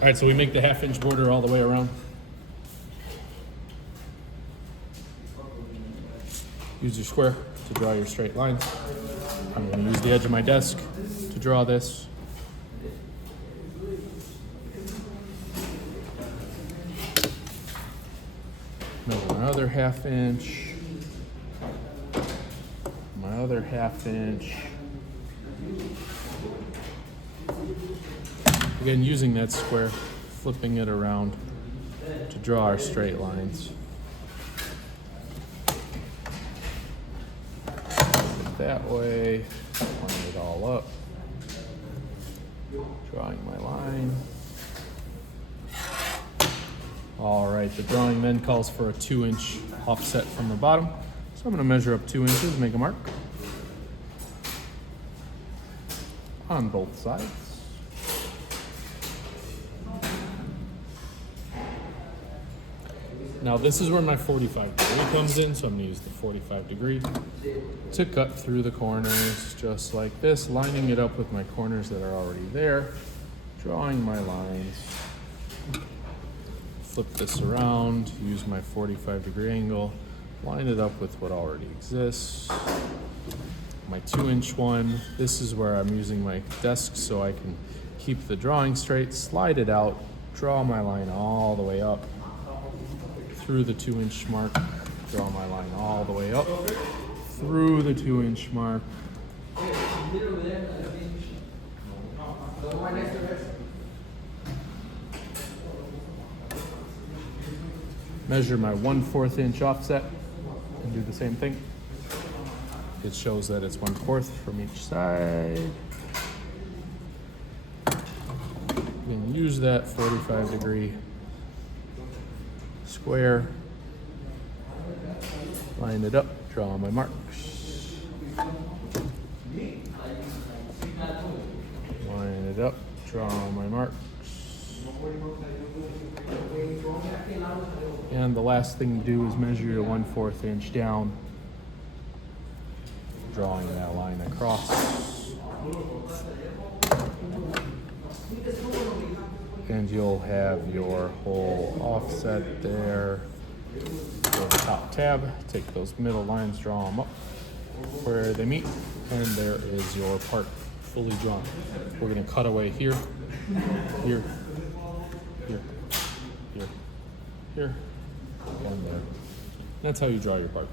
All right, so we make the 1/2 inch border all the way around. Use your square to draw your straight lines. I'm going to use the edge of my desk to draw this. Measure my other 1/2 inch. My other 1/2 inch. Again, using that square, flipping it around to draw our straight lines. That way, line it all up, drawing my line. All right, the drawing then calls for a 2 inch offset from the bottom. So I'm gonna measure up 2 inches, make a mark on both sides. Now this is where my 45 degree comes in, so I'm gonna use the 45 degree to cut through the corners just like this, lining it up with my corners that are already there, drawing my lines, flip this around, use my 45 degree angle, line it up with what already exists. My 2 inch one, this is where I'm using my desk so I can keep the drawing straight, slide it out, draw my line all the way up through the 2 inch mark, draw my line all the way up through the 2 inch mark. Measure my 1/4 inch offset and do the same thing. It shows that it's 1/4 from each side. You can use that 45 degree square, line it up, draw my marks. Line it up, draw my marks. And the last thing to do is measure your 1/4 inch down, drawing that line across. And you'll have your whole offset there. Go to the top tab, take those middle lines, draw them up where they meet, and there is your part fully drawn. We're gonna cut away here, here, here, here, here, and there. That's how you draw your part.